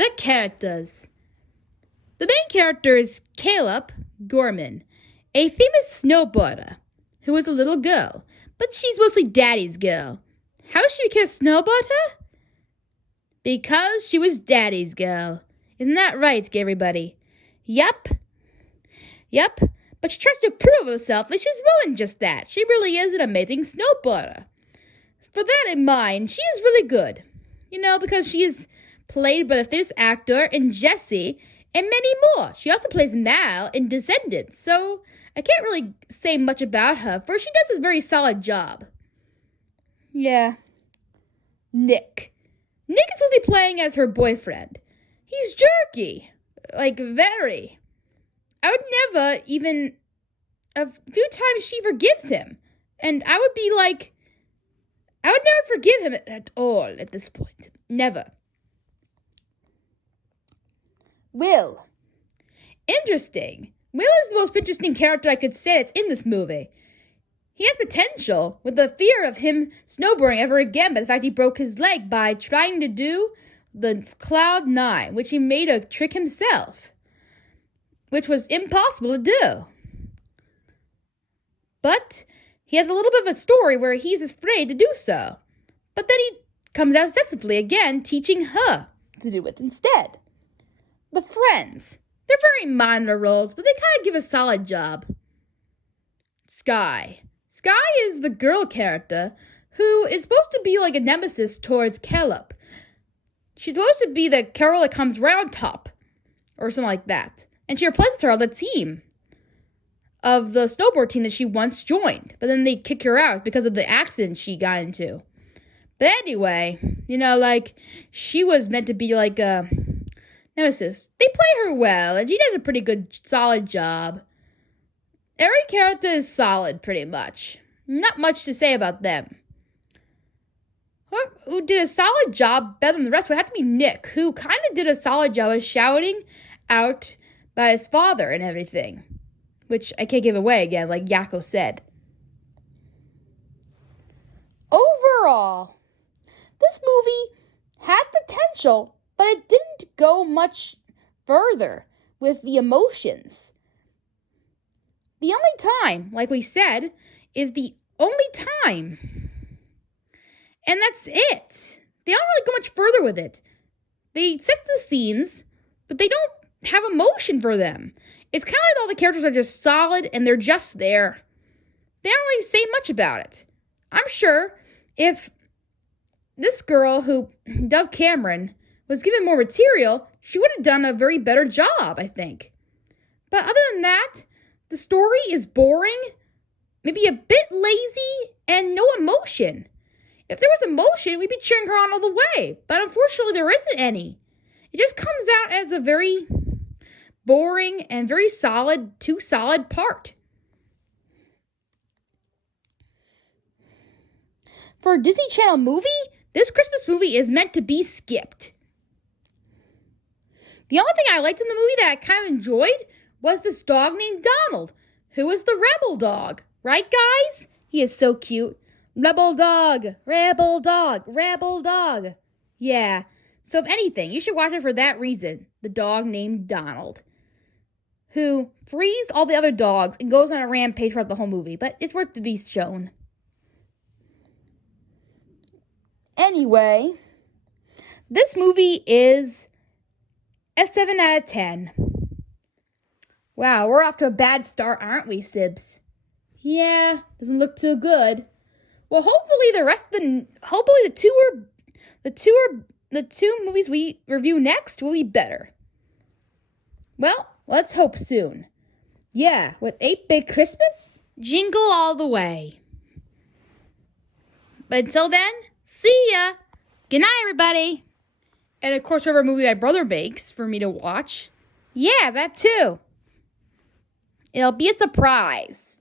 The characters. The main character is Caleb Gorman, a famous snowboarder who was a little girl, but she's mostly Daddy's girl. How did she become a snowboarder? Because she was Daddy's girl. Isn't that right, everybody? Yup. But she tries to prove herself that she's more than just that. She really is an amazing snowboarder. For that in mind, she is really good. Because she is played by the famous actor in Jessie and many more. She also plays Mal in Descendants, so I can't really say much about her, for she does a very solid job. Yeah. Nick. Nick is supposed to be playing as her boyfriend. He's jerky. Very. I would never even... A few times she forgives him. And I would be like... I would never forgive him at all at this point. Never. Will. Interesting. Will is the most interesting character I could say that's in this movie. He has potential, with the fear of him snowboarding ever again by the fact he broke his leg by trying to do the Cloud 9, which he made a trick himself, which was impossible to do. But he has a little bit of a story where he's afraid to do so. But then he comes out successfully again, teaching her to do it instead. The friends. They're very minor roles, but they kind of give a solid job. Sky. Sky is the girl character who is supposed to be like a nemesis towards Caleb. She's supposed to be the girl that comes round top, or something like that. And she replaces her on the team of the snowboard team that she once joined. But then they kick her out because of the accident she got into. But anyway, she was meant to be like a nemesis. They play her well, and she does a pretty good, solid job. Every character is solid, pretty much. Not much to say about them. Who did a solid job better than the rest would have to be Nick, who kind of did a solid job of shouting out by his father and everything. Which I can't give away again, like Yakko said. Overall, this movie has potential, but it didn't go much further with the emotions. The only time, like we said, is the only time. And that's it. They don't really go much further with it. They set the scenes, but they don't have emotion for them. It's kind of like all the characters are just solid and they're just there. They don't really say much about it. I'm sure if this girl, Dove Cameron, was given more material, she would have done a very better job, I think. But other than that, the story is boring, maybe a bit lazy, and no emotion. If there was emotion, we'd be cheering her on all the way. But unfortunately, there isn't any. It just comes out as a very boring and very too solid part. For a Disney Channel movie, this Christmas movie is meant to be skipped. The only thing I liked in the movie that I kind of enjoyed was this dog named Donald, who is the rebel dog. Right, guys? He is so cute. Rebel dog, rebel dog, rebel dog. Yeah. So if anything, you should watch it for that reason. The dog named Donald, who frees all the other dogs and goes on a rampage throughout the whole movie. But it's worth to be shown. Anyway, this movie is a 7 out of 10. Wow, we're off to a bad start, aren't we, Sibs? Yeah, doesn't look too good. Well, hopefully the two movies we review next will be better. Well, let's hope soon. Yeah, with 8-Bit Christmas, jingle all the way. But until then, see ya. Good night, everybody. And of course, whatever movie my brother makes for me to watch. Yeah, that too. It'll be a surprise.